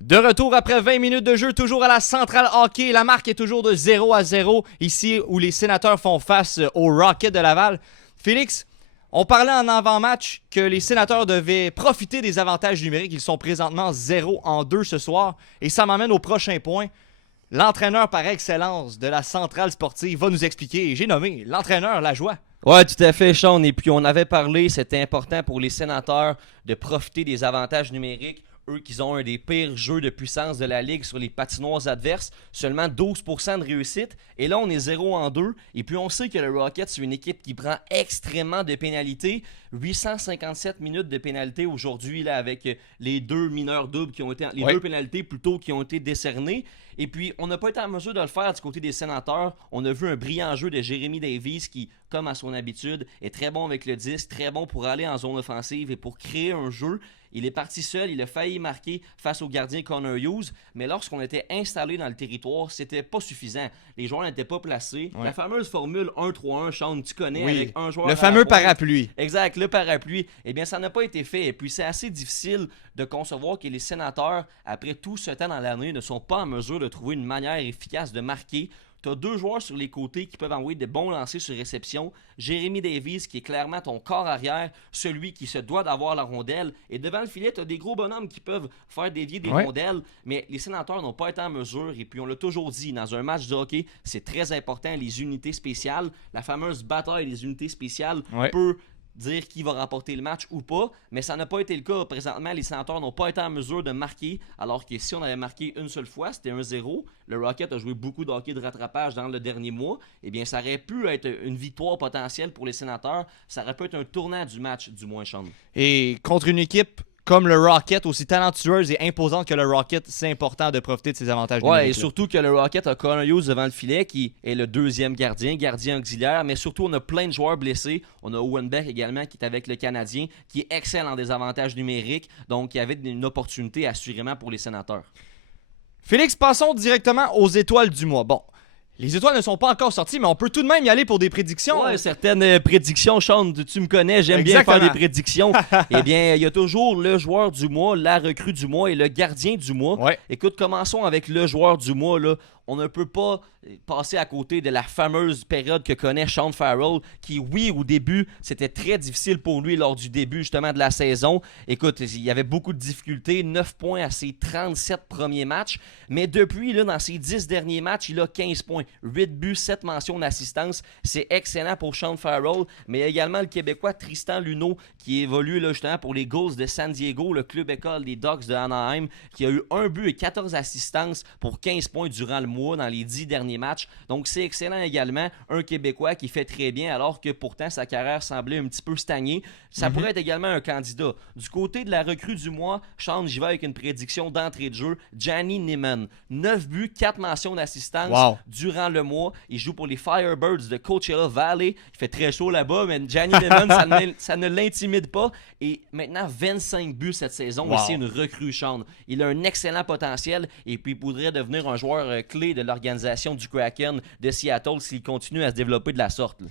De retour après 20 minutes de jeu, toujours à la Centrale Hockey. La marque est toujours de 0-0, ici où les Sénateurs font face aux Rockets de Laval. Félix, on parlait en avant-match que les Sénateurs devaient profiter des avantages numériques. Ils sont présentement 0-2 ce soir. Et ça m'amène au prochain point. L'entraîneur par excellence de la Centrale Sportive va nous expliquer. J'ai nommé l'entraîneur Lajoie. Ouais, tout à fait, Sean. Et puis, on avait parlé, c'était important pour les Sénateurs de profiter des avantages numériques. Eux qui ont un des pires jeux de puissance de la Ligue sur les patinoires adverses, seulement 12% de réussite. Et là, on est 0-2. Et puis, on sait que le Rocket, c'est une équipe qui prend extrêmement de pénalités. 857 minutes de pénalités aujourd'hui là, avec les deux mineurs doubles qui ont été... Les deux pénalités plutôt qui ont été décernées. Et puis, on n'a pas été en mesure de le faire du côté des Sénateurs. On a vu un brillant jeu de Jeremy Davies qui, comme à son habitude, est très bon avec le disque, très bon pour aller en zone offensive et pour créer un jeu. Il est parti seul, il a failli marquer face au gardien Connor Hughes, mais lorsqu'on était installé dans le territoire, c'était pas suffisant. Les joueurs n'étaient pas placés. Ouais. La fameuse formule 1-3-1, Sean, tu connais, avec un joueur le fameux parapluie. Exact, le parapluie. Eh bien, ça n'a pas été fait. Et puis, c'est assez difficile de concevoir que les Sénateurs, après tout ce temps dans l'année, ne sont pas en mesure de trouver une manière efficace de marquer. Tu as deux joueurs sur les côtés qui peuvent envoyer de bons lancers sur réception. Jeremy Davies, qui est clairement ton corps arrière, celui qui se doit d'avoir la rondelle. Et devant le filet, tu as des gros bonhommes qui peuvent faire dévier des rondelles. Mais les Sénateurs n'ont pas été en mesure. Et puis, on l'a toujours dit, dans un match de hockey, c'est très important, les unités spéciales. La fameuse bataille des unités spéciales peut dire qui va remporter le match ou pas, mais ça n'a pas été le cas. Présentement, les Sénateurs n'ont pas été en mesure de marquer, alors que si on avait marqué une seule fois, c'était 1-0. Le Rocket a joué beaucoup de hockey de rattrapage dans le dernier mois. Eh bien, ça aurait pu être une victoire potentielle pour les Sénateurs. Ça aurait pu être un tournant du match, du moins, Sean. Et contre une équipe comme le Rocket, aussi talentueuse et imposante que le Rocket, c'est important de profiter de ses avantages numériques. Ouais, et surtout que le Rocket a Connor Hughes devant le filet, qui est le deuxième gardien auxiliaire, mais surtout on a plein de joueurs blessés. On a Owen Beck également qui est avec le Canadien, qui est excellent en désavantages numériques, donc il y avait une opportunité assurément pour les Sénateurs. Félix, passons directement aux étoiles du mois. Bon, les étoiles ne sont pas encore sorties, mais on peut tout de même y aller pour des prédictions. Ouais, certaines prédictions, Sean, tu me connais, j'aime bien faire des prédictions. Eh bien, il y a toujours le joueur du mois, la recrue du mois et le gardien du mois. Ouais. Écoute, commençons avec le joueur du mois, là. On ne peut pas passer à côté de la fameuse période que connaît Sean Farrell, qui, oui, au début, c'était très difficile pour lui lors du début, justement, de la saison. Écoute, il y avait beaucoup de difficultés, 9 points à ses 37 premiers matchs, mais depuis, là, dans ses 10 derniers matchs, il a 15 points, 8 buts, 7 mentions d'assistance. C'est excellent pour Sean Farrell, mais il y a également le Québécois Tristan Luneau, qui évolue, là, justement, pour les Gulls de San Diego, le club école des Ducks de Anaheim, qui a eu 1 but et 14 assistances pour 15 points durant le mois dans les 10 derniers matchs. Donc, c'est excellent également. Un Québécois qui fait très bien alors que pourtant sa carrière semblait un petit peu stagner. Ça pourrait être également un candidat. Du côté de la recrue du mois, Sean, j'y vais avec une prédiction d'entrée de jeu. Gianni Niemann. 9 buts, 4 mentions d'assistance durant le mois. Il joue pour les Firebirds de Coachella Valley. Il fait très chaud là-bas, mais Gianni Niemann, ça ne l'intimide pas. Et maintenant, 25 buts cette saison. Et c'est une recrue, Sean. Il a un excellent potentiel et puis il pourrait devenir un joueur clé de l'organisation du Kraken de Seattle s'il continue à se développer de la sorte. Là.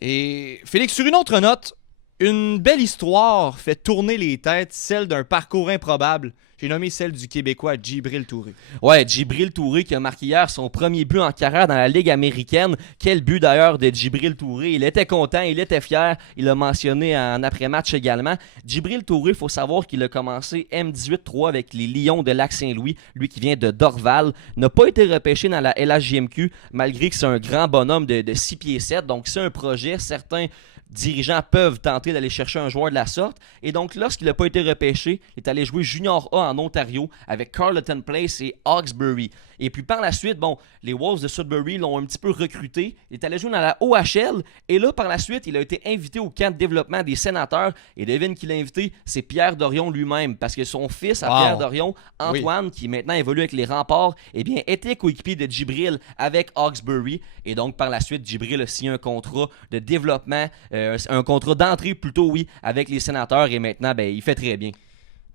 Et Félix, sur une autre note, une belle histoire fait tourner les têtes, celle d'un parcours improbable. J'ai nommé celle du Québécois Djibril Touré. Ouais, Djibril Touré qui a marqué hier son premier but en carrière dans la Ligue américaine. Quel but d'ailleurs de Djibril Touré. Il était content, il était fier. Il l'a mentionné en après-match également. Djibril Touré, il faut savoir qu'il a commencé M18-3 avec les Lions de Lac-Saint-Louis. Lui qui vient de Dorval. N'a pas été repêché dans la LHJMQ malgré que c'est un grand bonhomme de 6 pieds 7. Donc c'est un projet. Certains dirigeants peuvent tenter d'aller chercher un joueur de la sorte. Et donc, lorsqu'il n'a pas été repêché, il est allé jouer Junior A en Ontario avec Carleton Place et Hawkesbury. Et puis par la suite, bon, les Wolves de Sudbury l'ont un petit peu recruté. Il est allé jouer dans la OHL. Et là, par la suite, il a été invité au camp de développement des Sénateurs. Et devine qui l'a invité, c'est Pierre Dorion lui-même. Parce que son fils à Pierre Dorion, Antoine, qui maintenant évolue avec les Remparts, eh bien, était coéquipier de Djibril avec Hawkesbury. Et donc, par la suite, Djibril a signé un contrat de développement, un contrat d'entrée plutôt, oui, avec les Sénateurs. Et maintenant, ben, il fait très bien.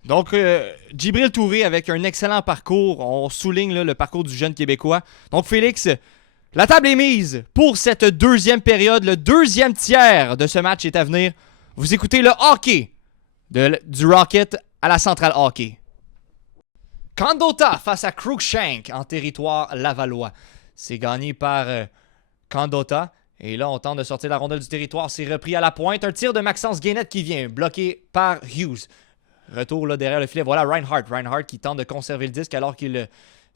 Donc, Djibril Touré avec un excellent parcours. On souligne là, le parcours du jeune Québécois. Donc, Félix, la table est mise pour cette deuxième période. Le deuxième tiers de ce match est à venir. Vous écoutez le hockey du Rocket à la Centrale Hockey. Condota face à Cruikshank en territoire lavallois. C'est gagné par Condota. Et là, on tente de sortir la rondelle du territoire. C'est repris à la pointe. Un tir de Maxence Guénette qui vient, bloqué par Hughes. Retour là derrière le filet. Voilà Reinhardt. Reinhardt qui tente de conserver le disque alors qu'il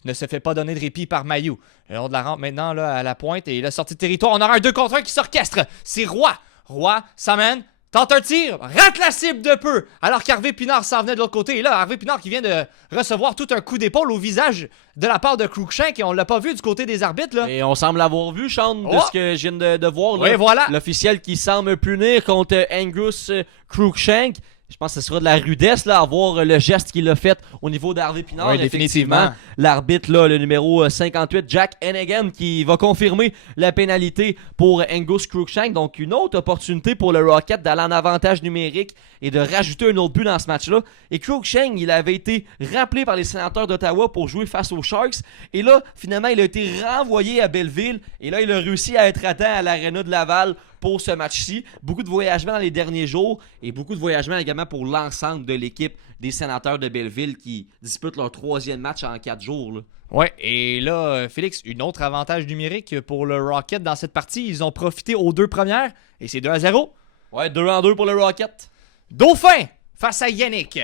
ne se fait pas donner de répit par Mailloux. Le long de la rampe maintenant là, à la pointe. Et la sortie de territoire. On aura un 2 contre 1 qui s'orchestre. C'est Roy. Roy s'amène. Tente un tir, rate la cible de peu, alors qu'Harvey Pinard s'en venait de l'autre côté. Et là, Harvey Pinard qui vient de recevoir tout un coup d'épaule au visage de la part de Cruikshank, et on l'a pas vu du côté des arbitres. Là. Et on semble l'avoir vu, Sean, de ce que je viens de voir. Oui, voilà. L'officiel qui semble punir contre Angus Cruikshank. Je pense que ce sera de la rudesse là, à voir le geste qu'il a fait au niveau d'Harvey Pinard. Oui, définitivement. L'arbitre, là, le numéro 58, Jack Hennigan, qui va confirmer la pénalité pour Angus Cruikshank. Donc, une autre opportunité pour le Rocket d'aller en avantage numérique et de rajouter un autre but dans ce match-là. Et Cruikshank, il avait été rappelé par les Sénateurs d'Ottawa pour jouer face aux Sharks. Et là, finalement, il a été renvoyé à Belleville. Et là, il a réussi à être à temps à l'Arena de Laval pour ce match-ci. Beaucoup de voyagements dans les derniers jours et beaucoup de voyagements également pour l'ensemble de l'équipe des Sénateurs de Belleville qui disputent leur 3e match en 4 jours. Là. Ouais, et là, Félix, une autre avantage numérique pour le Rocket dans cette partie. Ils ont profité aux 2 premières et c'est 2-0. Ouais, 2-2 pour le Rocket. Dauphin face à Yannick.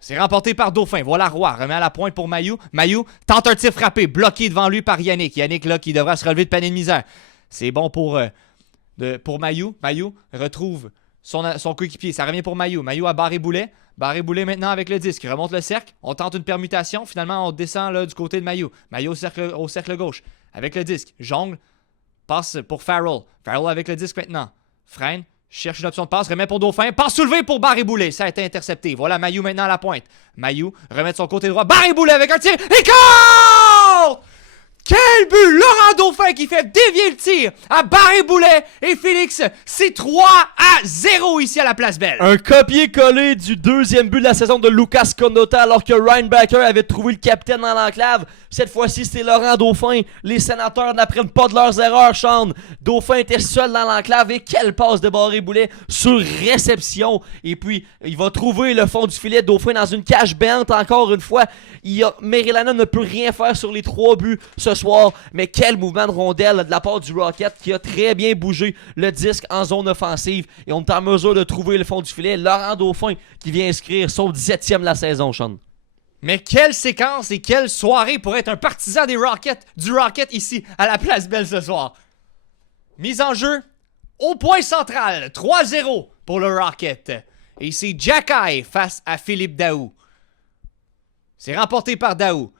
C'est remporté par Dauphin. Voilà Roy. Remet à la pointe pour Mailloux. Mailloux tente un tir frappé. Bloqué devant lui par Yannick. Yannick là qui devra se relever de panier de misère. C'est bon pour Mailloux. Mailloux retrouve son coéquipier. Ça revient pour Mailloux. Mailloux a Barré-Boulet. Barré-Boulet maintenant avec le disque. Remonte le cercle. On tente une permutation. Finalement, on descend là, du côté de Mailloux. Mailloux au cercle gauche. Avec le disque. Jongle. Passe pour Farrell. Farrell avec le disque maintenant. Freine. Cherche une option de passe, remet pour Dauphin. Passe soulevée pour Barré-Boulet. Ça a été intercepté. Voilà Mailloux maintenant à la pointe. Mailloux remet de son côté droit. Barré-Boulet avec un tir. Et compte! Quel but! Laurent Dauphin qui fait dévier le tir à Barré-Boulet. Et Félix, c'est 3-0 ici à la Place Belle. Un copier-coller du 2e but de la saison de Lucas Condota alors que Ryan Backer avait trouvé le capitaine dans l'enclave. Cette fois-ci, c'est Laurent Dauphin. Les Sénateurs n'apprennent pas de leurs erreurs, Sean. Dauphin était seul dans l'enclave et quelle passe de Barré-Boulet sur réception. Et puis, il va trouver le fond du filet. Dauphin dans une cage béante encore une fois. Merilanen ne peut rien faire sur les 3 buts ce soir. Mais quel mouvement de rondelle de la part du Rocket qui a très bien bougé le disque en zone offensive. Et on est en mesure de trouver le fond du filet. Laurent Dauphin qui vient inscrire son 17e de la saison, Sean. Mais quelle séquence et quelle soirée pour être un partisan du Rocket ici à la Place Belle ce soir. Mise en jeu au point central, 3-0 pour le Rocket. Et c'est Jacky face à Philippe Daou. C'est remporté par Daou.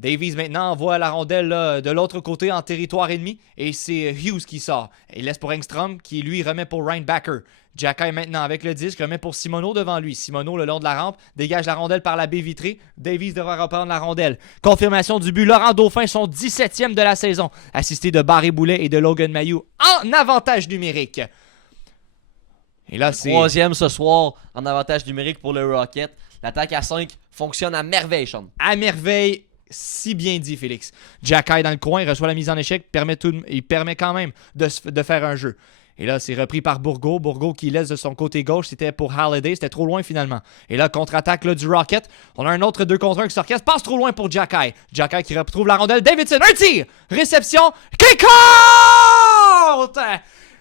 Davies maintenant envoie la rondelle là, de l'autre côté en territoire ennemi. Et c'est Hughes qui sort. Il laisse pour Engstrom qui lui remet pour Ryan Backer. Jacky maintenant avec le disque remet pour Simoneau devant lui. Simoneau le long de la rampe dégage la rondelle par la baie vitrée. Davies devra reprendre la rondelle. Confirmation du but. Laurent Dauphin son 17e de la saison. Assisté de Barré-Boulet et de Logan Mailloux en avantage numérique. Et là c'est 3e ce soir en avantage numérique pour le Rocket. L'attaque à 5 fonctionne à merveille, Sean. À merveille. Si bien dit, Félix. Jacky dans le coin, reçoit la mise en échec, il permet quand même de faire un jeu. Et là, c'est repris par Bourgault. Bourgault qui laisse de son côté gauche, c'était pour Halliday, c'était trop loin finalement. Et là, contre-attaque là, du Rocket. On a un autre 2 contre 1 qui s'orchestre, passe trop loin pour Jacky. Jacky qui retrouve la rondelle. Davidson, un tir! Réception, qui compte!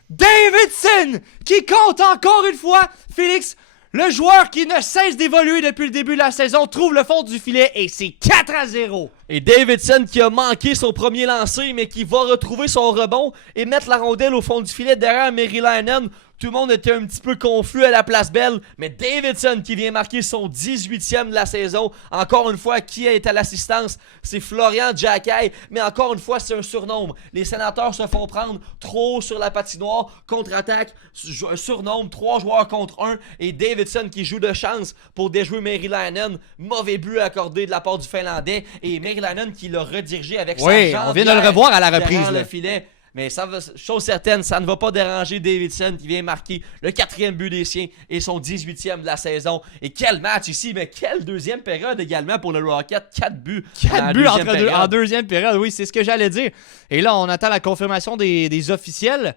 Davidson qui compte encore une fois. Félix, le joueur qui ne cesse d'évoluer depuis le début de la saison trouve le fond du filet et c'est 4-0. Et Davidson qui a manqué son premier lancer mais qui va retrouver son rebond et mettre la rondelle au fond du filet derrière Merilanen. Tout le monde était un petit peu confus à la Place Belle, mais Davidson qui vient marquer son 18e de la saison. Encore une fois, qui est à l'assistance? C'est Florian Jacky, mais encore une fois, c'est un surnombre. Les Sénateurs se font prendre trop sur la patinoire, contre-attaque, surnombre, 3 joueurs contre 1, et Davidson qui joue de chance pour déjouer Merilanen. Mauvais but accordé de la part du Finlandais, et Merilanen qui l'a redirigé avec sa jambe. On vient de le revoir à la reprise. Le filet. Mais chose certaine, ça ne va pas déranger Davidson qui vient marquer le 4e but des siens et son 18e de la saison. Et quel match ici, mais quelle deuxième période également pour le Rocket. 4 buts. 4 buts en deuxième période, oui, c'est ce que j'allais dire. Et là, on attend la confirmation des officiels.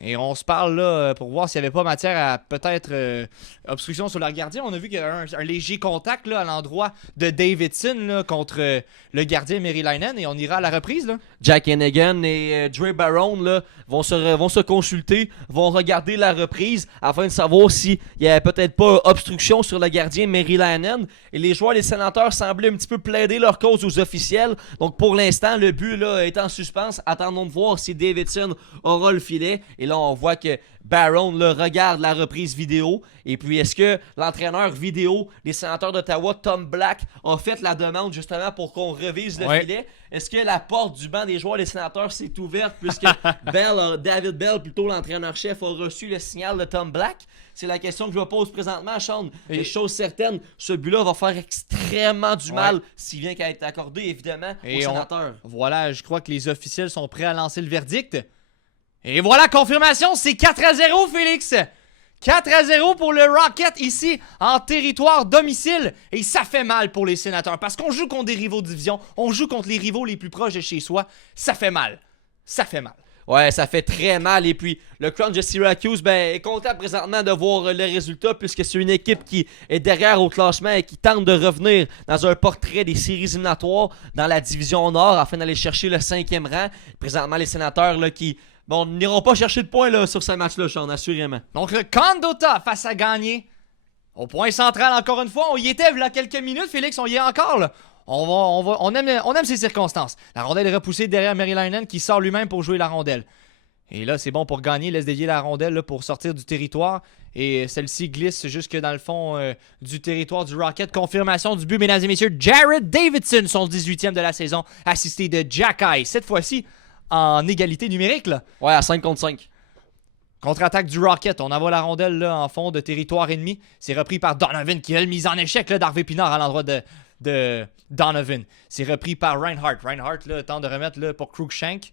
Et on se parle là pour voir s'il n'y avait pas matière à peut-être obstruction sur leur gardien. On a vu qu'il y avait un léger contact là, à l'endroit de Davidson là, contre le gardien Merilainen. Et on ira à la reprise. Là. Jack Hennigan et Dre Barone là, vont se consulter, vont regarder la reprise afin de savoir s'il n'y avait peut-être pas obstruction sur le gardien Merilainen. Et les joueurs des Sénateurs semblaient un petit peu plaider leur cause aux officiels. Donc pour l'instant, le but là, est en suspens. Attendons de voir si Davidson aura le filet. Et là, on voit que Barone là, regarde la reprise vidéo. Et puis, est-ce que l'entraîneur vidéo des Sénateurs d'Ottawa, Tom Black, a fait la demande justement pour qu'on revise le filet? Est-ce que la porte du banc des joueurs des Sénateurs s'est ouverte puisque David Bell, plutôt l'entraîneur-chef, a reçu le signal de Tom Black? C'est la question que je me pose présentement, Sean. Les choses certaines, ce but-là va faire extrêmement du mal s'il vient qu'à être accordé, évidemment, aux Sénateurs. Voilà, je crois que les officiels sont prêts à lancer le verdict. Et voilà, confirmation, c'est 4-0, Félix! 4-0 pour le Rocket ici, en territoire domicile. Et ça fait mal pour les Sénateurs, parce qu'on joue contre des rivaux de division, on joue contre les rivaux les plus proches de chez soi. Ça fait mal. Ça fait mal. Ouais, ça fait très mal. Et puis, le Crunch de Syracuse est content présentement de voir le résultat puisque c'est une équipe qui est derrière au classement et qui tente de revenir dans un portrait des séries éliminatoires dans la division Nord afin d'aller chercher le 5e rang. Présentement, les Sénateurs là, qui n'iront pas chercher de points là, sur ce match-là, Sean, assurément. Donc, le Condota face à gagner. Au point central, encore une fois, on y était il y a quelques minutes, Félix, on y est encore là. On aime ces circonstances. La rondelle est repoussée derrière Merilainen qui sort lui-même pour jouer la rondelle. Et là, c'est bon pour gagner. Laisse dévier la rondelle là, pour sortir du territoire. Et celle-ci glisse jusque dans le fond du territoire du Rocket. Confirmation du but, mesdames et messieurs. Jared Davidson, son 18e de la saison, assisté de Jack Eye. Cette fois-ci, en égalité numérique. Là. Ouais, à 5 contre 5. Contre-attaque du Rocket. On envoie la rondelle là, en fond de territoire ennemi. C'est repris par Donovan qui a le mise en échec là, d'Harvey Pinard à l'endroit de Donovan. C'est repris par Reinhardt. Reinhardt là, tente de remettre là, pour Cruikshank.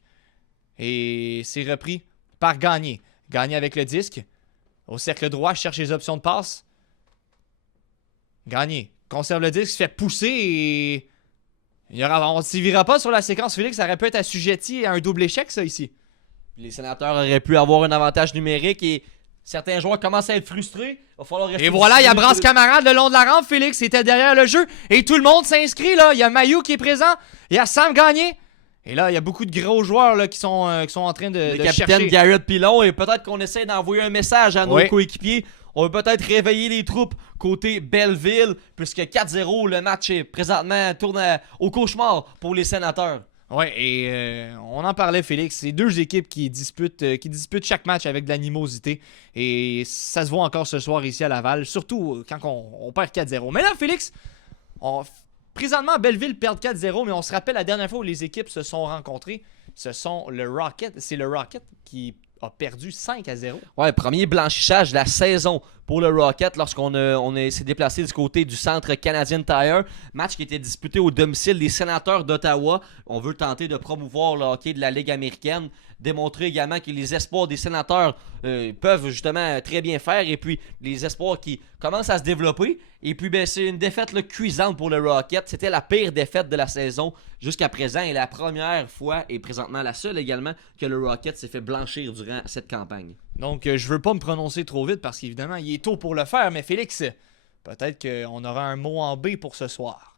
Et c'est repris par Gagné. Gagné avec le disque. Au cercle droit, cherche les options de passe. Gagné. Conserve le disque, se fait pousser et... on ne s'y verra pas sur la séquence, Félix. Ça aurait pu être assujetti à un double échec, ça, ici. Les Sénateurs auraient pu avoir un avantage numérique et certains joueurs commencent à être frustrés. Il va falloir rester. Et voilà, il y a Brasse Camarade le long de la rampe. Félix était derrière le jeu. Et tout le monde s'inscrit, là. Il y a Mailloux qui est présent. Il y a Sam Gagné. Et là, il y a beaucoup de gros joueurs là, qui sont en train de capitaine chercher. Garrett Pilon. Et peut-être qu'on essaie d'envoyer un message à nos coéquipiers. On va peut-être réveiller les troupes côté Belleville. Puisque 4-0, le match est présentement tourne au cauchemar pour les Sénateurs. Ouais, et on en parlait, Félix. C'est deux équipes qui disputent chaque match avec de l'animosité. Et ça se voit encore ce soir ici à Laval, surtout quand on perd 4-0. Mais là, Félix, présentement, Belleville perd 4-0, mais on se rappelle la dernière fois où les équipes se sont rencontrées. C'est le Rocket qui a perdu 5-0. Ouais, premier blanchissage de la saison pour le Rocket lorsqu'on s'est déplacé du côté du centre Canadian Tire. Match qui était disputé au domicile des Sénateurs d'Ottawa. On veut tenter de promouvoir le hockey de la Ligue américaine. Démontrer également que les espoirs des Sénateurs peuvent justement très bien faire. Et puis les espoirs qui commencent à se développer. Et puis c'est une défaite cuisante pour le Rocket. C'était la pire défaite de la saison jusqu'à présent. Et la première fois, et présentement la seule également, que le Rocket s'est fait blanchir durant cette campagne. Donc je veux pas me prononcer trop vite parce qu'évidemment il est tôt pour le faire. Mais Félix, peut-être qu'on aura un mot en B pour ce soir.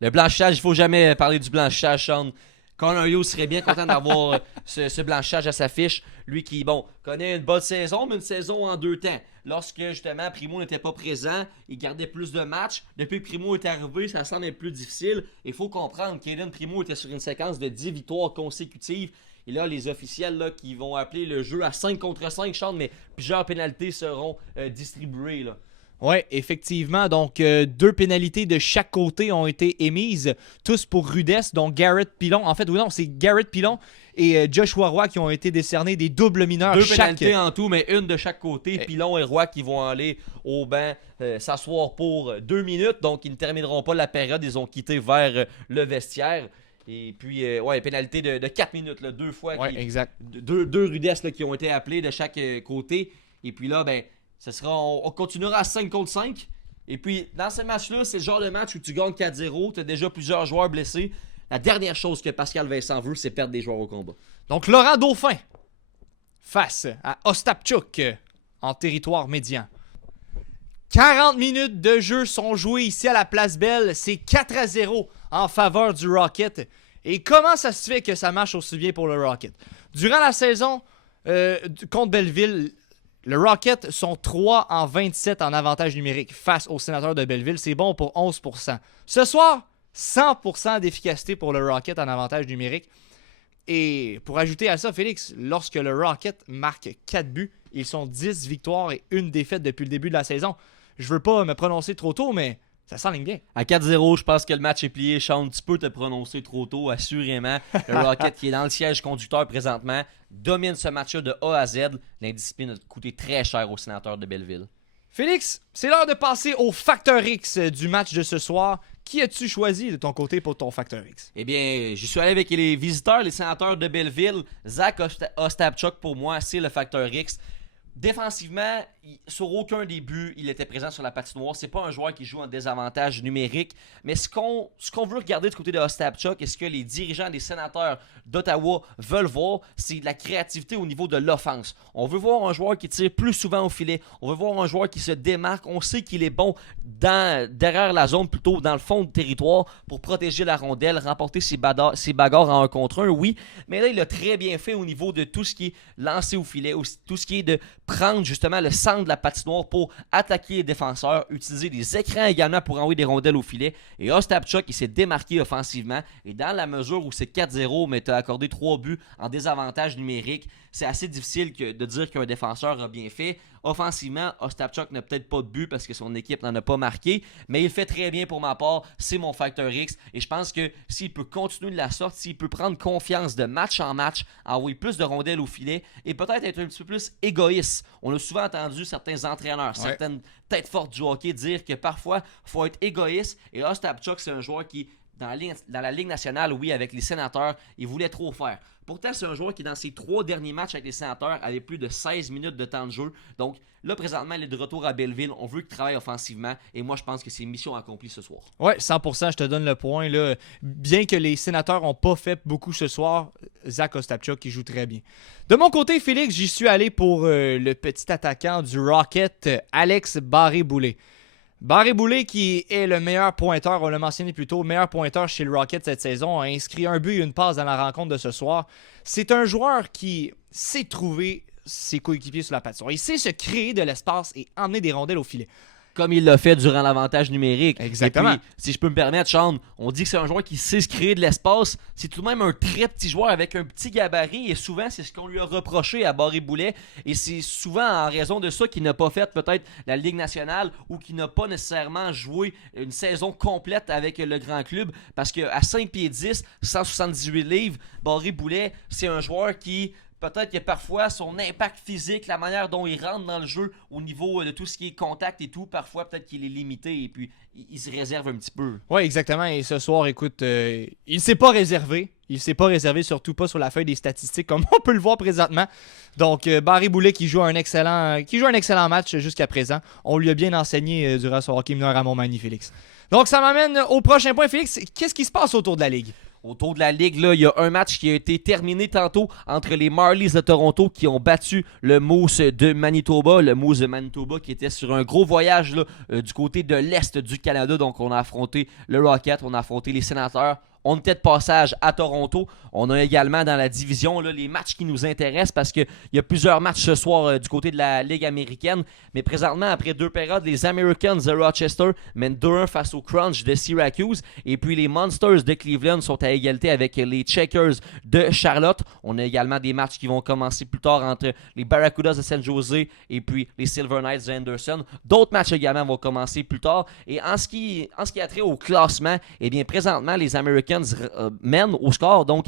Le blanchissage, il faut jamais parler du blanchissage, Sean. Connor Hughes serait bien content d'avoir ce blanchissage à sa fiche. Lui qui, connaît une bonne saison, mais une saison en deux temps. Lorsque, justement, Primo n'était pas présent, il gardait plus de matchs. Depuis que Primo est arrivé, ça semble être plus difficile. Il faut comprendre qu'Aiden Primo était sur une séquence de 10 victoires consécutives. Et là, les officiels là, qui vont appeler le jeu à 5 contre 5, Sean, mais plusieurs pénalités seront distribuées, là. Oui, effectivement. Donc, 2 pénalités de chaque côté ont été émises, tous pour rudesse. Donc, Garrett Pilon. En fait, oui, non, c'est Garrett Pilon et Joshua Roy qui ont été décernés des doubles mineurs. 2 pénalités en tout, mais une de chaque côté. Pilon et Roy qui vont aller au banc s'asseoir pour 2 minutes. Donc, ils ne termineront pas la période. Ils ont quitté vers le vestiaire. Et puis, pénalité de 4 minutes, là, 2 fois. Exact. Deux rudesses là, qui ont été appelées de chaque côté. Et puis là, on continuera à 5 contre 5. Et puis, dans ce match-là, c'est le genre de match où tu gagnes 4-0. Tu as déjà plusieurs joueurs blessés. La dernière chose que Pascal Vincent veut, c'est perdre des joueurs au combat. Donc, Laurent Dauphin face à Ostapchuk en territoire médian. 40 minutes de jeu sont jouées ici à la Place Belle. C'est 4-0 en faveur du Rocket. Et comment ça se fait que ça marche aussi bien pour le Rocket? Durant la saison contre Belleville, le Rocket sont 3 en 27 en avantage numérique face aux Sénateurs de Belleville. C'est bon pour 11%. Ce soir, 100% d'efficacité pour le Rocket en avantage numérique. Et pour ajouter à ça, Félix, lorsque le Rocket marque 4 buts, ils sont 10 victoires et 1 défaite depuis le début de la saison. Je veux pas me prononcer trop tôt, mais ça s'enligne bien. À 4-0, je pense que le match est plié. Sean, tu peux te prononcer trop tôt, assurément. Le Rocket, qui est dans le siège conducteur présentement, domine ce match-là de A à Z. L'indiscipline a coûté très cher aux Sénateurs de Belleville. Félix, c'est l'heure de passer au facteur X du match de ce soir. Qui as-tu choisi de ton côté pour ton facteur X? Eh bien, j'y suis allé avec les visiteurs, les Sénateurs de Belleville. Zach Ostapchuk, pour moi, c'est le facteur X. Défensivement, sur aucun des buts, il était présent sur la patinoire. C'est pas un joueur qui joue en désavantage numérique. Mais ce qu'on veut regarder du côté de Ostapchuk et ce que les dirigeants des Sénateurs d'Ottawa veulent voir, c'est de la créativité au niveau de l'offense. On veut voir un joueur qui tire plus souvent au filet. On veut voir un joueur qui se démarque. On sait qu'il est bon derrière la zone, plutôt dans le fond du territoire, pour protéger la rondelle, remporter ses bagarres en 1 contre 1, oui. Mais là, il a très bien fait au niveau de tout ce qui est lancé au filet, tout ce qui est de prendre justement le centre de la patinoire pour attaquer les défenseurs, utiliser des écrans également pour envoyer des rondelles au filet. Et Ostapchuk, il s'est démarqué offensivement. Et dans la mesure où c'est 4-0, mais tu as accordé 3 buts en désavantage numérique, c'est assez difficile de dire qu'un défenseur a bien fait. Offensivement, Ostapchuk n'a peut-être pas de but parce que son équipe n'en a pas marqué, mais il fait très bien pour ma part. C'est mon facteur X. Et je pense que s'il peut continuer de la sorte, s'il peut prendre confiance de match en match, envoyer plus de rondelles au filet et peut-être être un petit peu plus égoïste. On a souvent entendu certains entraîneurs, certaines têtes fortes du hockey dire que parfois, il faut être égoïste. Et Ostapchuk, c'est un joueur qui, dans la Ligue nationale, oui, avec les Sénateurs, il voulait trop faire. Pourtant, c'est un joueur qui, dans ses 3 derniers matchs avec les Sénateurs, avait plus de 16 minutes de temps de jeu. Donc là, présentement, il est de retour à Belleville. On veut qu'il travaille offensivement. Et moi, je pense que c'est mission accomplie ce soir. Ouais, 100%, je te donne le point. Là. Bien que les Sénateurs n'ont pas fait beaucoup ce soir, Zach Ostapchuk qui joue très bien. De mon côté, Félix, j'y suis allé pour le petit attaquant du Rocket, Alex Barré-Boulet. Barré-Boulet, qui est le meilleur pointeur, on l'a mentionné plus tôt, meilleur pointeur chez le Rocket cette saison, a inscrit 1 but et 1 passe dans la rencontre de ce soir. C'est un joueur qui sait trouver ses coéquipiers sur la patinoire. Il sait se créer de l'espace et emmener des rondelles au filet. Comme il l'a fait durant l'avantage numérique. Exactement. Et puis, si je peux me permettre, Sean, on dit que c'est un joueur qui sait se créer de l'espace. C'est tout de même un très petit joueur avec un petit gabarit. Et souvent, c'est ce qu'on lui a reproché à Barré-Boulet. Et c'est souvent en raison de ça qu'il n'a pas fait peut-être la Ligue nationale ou qu'il n'a pas nécessairement joué une saison complète avec le grand club. Parce qu'à 5 pieds 10, 178 livres, Barré-Boulet, c'est un joueur qui... Peut-être que parfois, son impact physique, la manière dont il rentre dans le jeu au niveau de tout ce qui est contact et tout, parfois peut-être qu'il est limité et puis il se réserve un petit peu. Oui, exactement. Et ce soir, écoute, il ne s'est pas réservé. Il ne s'est pas réservé, surtout pas sur la feuille des statistiques, comme on peut le voir présentement. Donc, Barré-Boulet qui joue un excellent match jusqu'à présent. On lui a bien enseigné durant son hockey mineur à Montmagny, Félix. Donc, ça m'amène au prochain point, Félix. Qu'est-ce qui se passe autour de la Ligue? Autour de la Ligue, là, il y a un match qui a été terminé tantôt entre les Marlies de Toronto qui ont battu le Moose de Manitoba. Le Moose de Manitoba qui était sur un gros voyage là, du côté de l'Est du Canada. Donc, on a affronté le Rocket, on a affronté les Sénateurs. On était de passage à Toronto. On a également dans la division là, les matchs qui nous intéressent parce qu'il y a plusieurs matchs ce soir du côté de la Ligue américaine. Mais présentement, après 2 périodes, les Americans de Rochester mènent 2-1 face aux Crunch de Syracuse. Et puis les Monsters de Cleveland sont à égalité avec les Checkers de Charlotte. On a également des matchs qui vont commencer plus tard entre les Barracudas de San Jose et puis les Silver Knights de Henderson. D'autres matchs également vont commencer plus tard. Et en ce qui a trait au classement, eh bien présentement, les Americans mènent au score. Donc,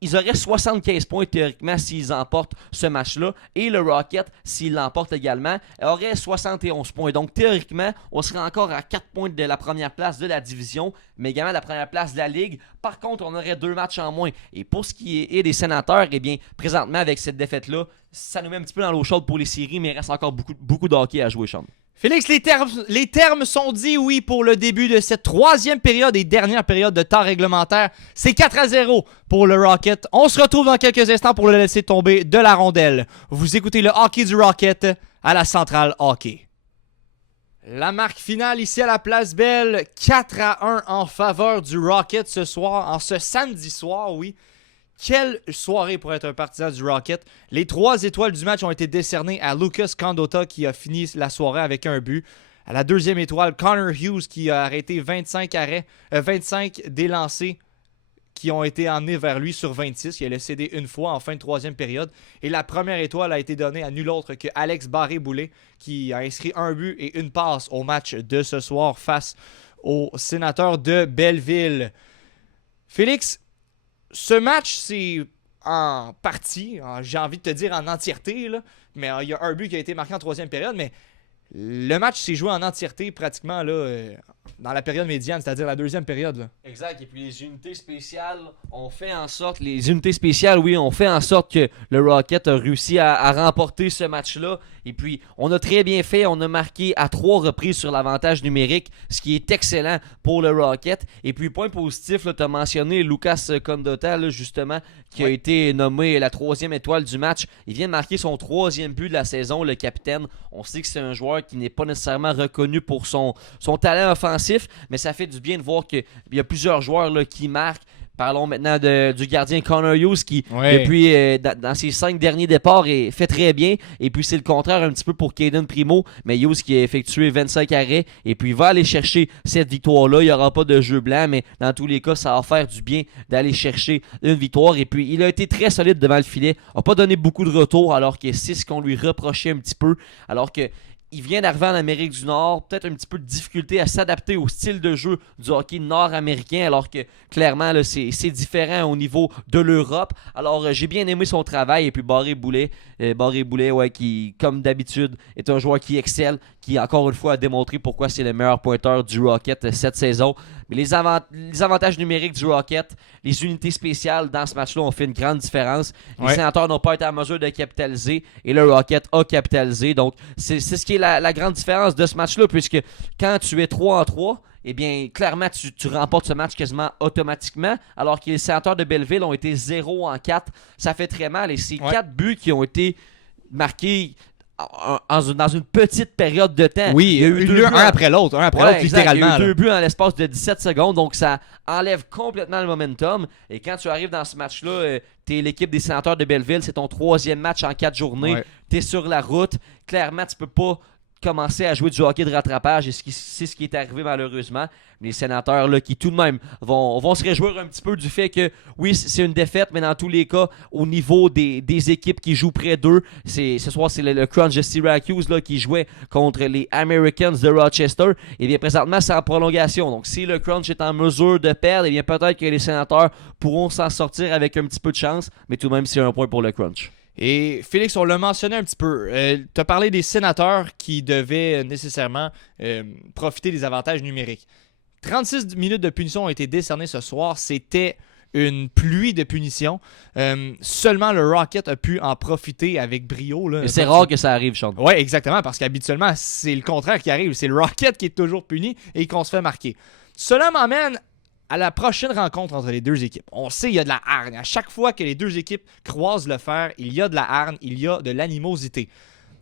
ils auraient 75 points théoriquement s'ils emportent ce match-là. Et le Rocket, s'il l'emporte également, aurait 71 points. Donc, théoriquement, on serait encore à 4 points de la première place de la division, mais également de la première place de la Ligue. Par contre, on aurait 2 matchs en moins. Et pour ce qui est des Sénateurs, eh bien, présentement, avec cette défaite-là, ça nous met un petit peu dans l'eau chaude pour les séries, mais il reste encore beaucoup de hockey à jouer, Sean. Félix, les termes sont dits, oui, pour le début de cette troisième période et dernière période de temps réglementaire. C'est 4-0 pour le Rocket. On se retrouve dans quelques instants pour le laisser tomber de la rondelle. Vous écoutez le hockey du Rocket à la Centrale Hockey. La marque finale ici à la Place Belle, 4-1 en faveur du Rocket ce soir, en ce samedi soir, oui. Quelle soirée pour être un partisan du Rocket. Les 3 étoiles du match ont été décernées à Lucas Condotta qui a fini la soirée avec un but. À la 2e étoile, Connor Hughes qui a arrêté 25 des lancers qui ont été emmenés vers lui sur 26. Il a cédé une fois en fin de 3e période. Et la première étoile a été donnée à nul autre que Alex Barré-Boulet qui a inscrit un but et une passe au match de ce soir face aux Sénateurs de Belleville. Félix, ce match, c'est en partie, j'ai envie de te dire en entièreté, là, mais il y a un but qui a été marqué en 3e période, mais le match s'est joué en entièreté pratiquement là, dans la période médiane, c'est-à-dire la 2e période. Là. Exact, et puis les unités spéciales ont fait en sorte, ont fait en sorte que le Rocket a réussi à remporter ce match-là. Et puis, on a très bien fait, on a marqué à 3 reprises sur l'avantage numérique, ce qui est excellent pour le Rocket. Et puis, point positif, tu as mentionné Lucas Condotta, là, justement, qui a été nommé la 3e étoile du match. Il vient de marquer son 3e but de la saison, le capitaine. On sait que c'est un joueur qui n'est pas nécessairement reconnu pour son talent offensif, mais ça fait du bien de voir qu'il y a plusieurs joueurs là, qui marquent. Parlons maintenant du gardien Connor Hughes qui, depuis dans ses 5 derniers départs, fait très bien. Et puis c'est le contraire un petit peu pour Caden Primo. Mais Hughes qui a effectué 25 arrêts et puis va aller chercher cette victoire-là. Il n'y aura pas de jeu blanc, mais dans tous les cas, ça va faire du bien d'aller chercher une victoire. Et puis il a été très solide devant le filet. Il n'a pas donné beaucoup de retours alors que c'est ce qu'on lui reprochait un petit peu. Alors que il vient d'arriver en Amérique du Nord, peut-être un petit peu de difficulté à s'adapter au style de jeu du hockey nord-américain, alors que clairement là, c'est différent au niveau de l'Europe. Alors j'ai bien aimé son travail, et puis Barré-Boulet, qui comme d'habitude est un joueur qui excelle, qui encore une fois a démontré pourquoi c'est le meilleur pointeur du Rocket cette saison. Mais les avantages numériques du Rocket, les unités spéciales dans ce match-là ont fait une grande différence. Les Sénateurs n'ont pas été en mesure de capitaliser et le Rocket a capitalisé. Donc, c'est ce qui est la grande différence de ce match-là, puisque quand tu es 3-3, eh bien, clairement, tu remportes ce match quasiment automatiquement, alors que les Sénateurs de Belleville ont été 0-4. Ça fait très mal. Et ces 4 buts qui ont été marqués dans une petite période de temps. Oui, il y a eu 2 un après l'autre, littéralement. Il y a eu 2 buts en l'espace de 17 secondes, donc ça enlève complètement le momentum. Et quand tu arrives dans ce match-là, t'es l'équipe des Sénateurs de Belleville, c'est ton 3e match en 4 journées. T'es sur la route. Clairement, tu peux pas commencer à jouer du hockey de rattrapage, et c'est ce qui est arrivé malheureusement. Les Sénateurs là, qui tout de même vont se réjouir un petit peu du fait que oui, c'est une défaite, mais dans tous les cas, au niveau des équipes qui jouent près d'eux, ce soir c'est le Crunch de Syracuse là, qui jouait contre les Americans de Rochester. Et bien présentement c'est en prolongation, donc si le Crunch est en mesure de perdre, et bien peut-être que les Sénateurs pourront s'en sortir avec un petit peu de chance, mais tout de même c'est un point pour le Crunch. Et Félix, on l'a mentionné un petit peu. Tu as parlé des Sénateurs qui devaient nécessairement profiter des avantages numériques. 36 minutes de punition ont été décernées ce soir. C'était une pluie de punitions. Seulement le Rocket a pu en profiter avec brio. Là, et c'est rare que ça arrive, Sean. Oui, exactement, parce qu'habituellement, c'est le contraire qui arrive. C'est le Rocket qui est toujours puni et qu'on se fait marquer. Cela m'emmène à la prochaine rencontre entre les deux équipes. On sait qu'il y a de la hargne. À chaque fois que les deux équipes croisent le fer, il y a de la hargne, il y a de l'animosité.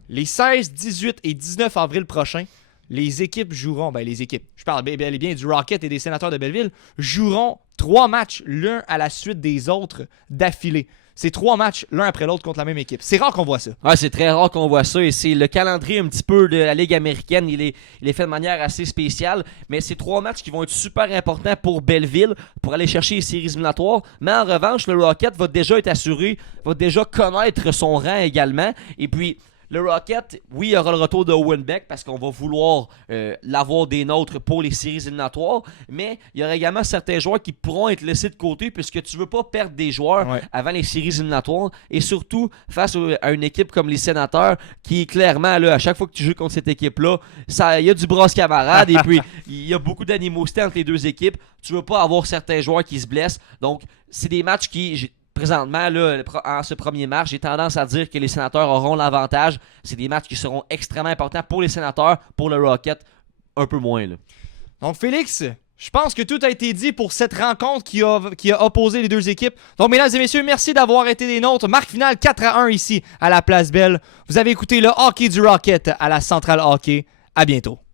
Les 16, 18 et 19 avril prochains, les équipes joueront, je parle bel et bien du Rocket et des Sénateurs de Belleville, joueront 3 matchs l'un à la suite des autres d'affilée. C'est 3 matchs l'un après l'autre contre la même équipe. C'est rare qu'on voit ça. Ouais, c'est très rare qu'on voit ça et c'est le calendrier un petit peu de la Ligue américaine. Il est fait de manière assez spéciale, mais c'est 3 matchs qui vont être super importants pour Belleville pour aller chercher les séries éliminatoires. Mais en revanche, le Rocket va déjà être assuré, va déjà connaître son rang également. Et puis, le Rocket, oui, il y aura le retour de Owen Beck parce qu'on va vouloir l'avoir des nôtres pour les séries éliminatoires, mais il y aura également certains joueurs qui pourront être laissés de côté puisque tu ne veux pas perdre des joueurs avant les séries éliminatoires et surtout face à une équipe comme les Sénateurs qui, clairement, là, à chaque fois que tu joues contre cette équipe-là, il y a du brasse camarade et puis il y a beaucoup d'animosité entre les deux équipes. Tu ne veux pas avoir certains joueurs qui se blessent, donc c'est des matchs qui... présentement, là, en ce premier match, j'ai tendance à dire que les Sénateurs auront l'avantage. C'est des matchs qui seront extrêmement importants pour les Sénateurs, pour le Rocket, un peu moins. Là. Donc, Félix, je pense que tout a été dit pour cette rencontre qui a opposé les deux équipes. Donc, mesdames et messieurs, merci d'avoir été des nôtres. Marque finale 4-1 ici à la Place Belle. Vous avez écouté le hockey du Rocket à la Centrale Hockey. À bientôt.